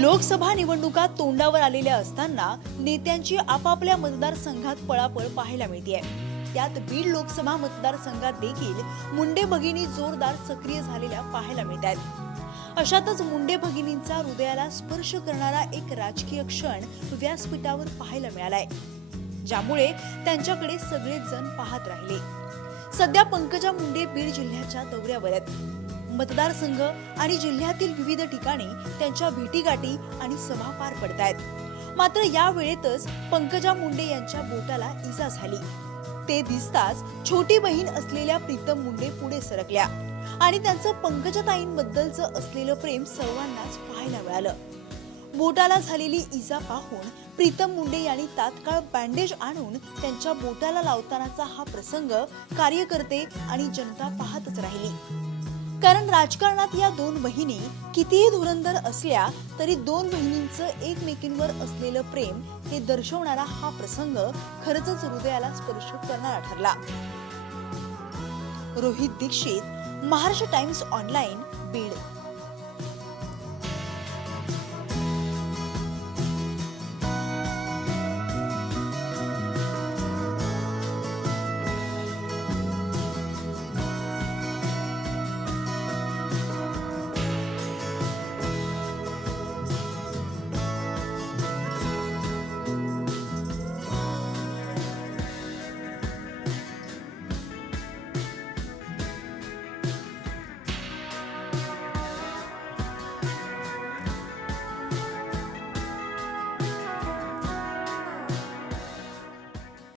लोकसभा निवडणुका तोंडावर आलेल्या असताना नेत्यांची आपापल्या मतदारसंघात पळापळ पाहायला मिळते। त्यात बीड लोकसभा मतदारसंघात देखील मुंडे भगिनी जोरदार सक्रिय झालेल्या पाहायला मिळतात। अशातच मुंडे भगिनींचा हृदयाला स्पर्श करणारा एक राजकीय क्षण व्यासपीठावर पाहायला मिळालाय, ज्यामुळे त्यांच्याकडे सगळेच जण पाहत राहिले। सध्या पंकजा मुंडे बीड जिल्ह्याच्या दौऱ्यावर आहेत। मतदारसंघ आणि जिल्ह्यातील विविध ठिकाणी त्यांच्या भेटीगाठी आणि सभा पार पडतायत। मात्र या वेळेतच पंकजा मुंडे यांच्या बोटाला इजा झाली। ते दिसताच छोटी बहीण असलेल्या प्रीतम मुंडे पुढे सरकल्या आणि त्यांचं पंकजाताईंबद्दलचं असलेलं प्रेम सर्वांनाच पाहायला मिळालं। बोटाला झालेली इजा पाहून प्रीतम मुंडे यांनी तात्काळ बँडेज आणून त्यांच्या बोटाला लावतानाचा हा प्रसंग कार्यकर्ते आणि जनता पाहतच राहिली। कारण राजकारणात या दोन बहिणी कितीही धुरंधर असल्या तरी दोन बहिणींचं एकमेकींवर असलेलं प्रेम हे दर्शवणारा हा प्रसंग खरंच हृदयाला स्पर्श करणारा ठरला। Rohit Dikshit, Maharashtra Times online, Beed.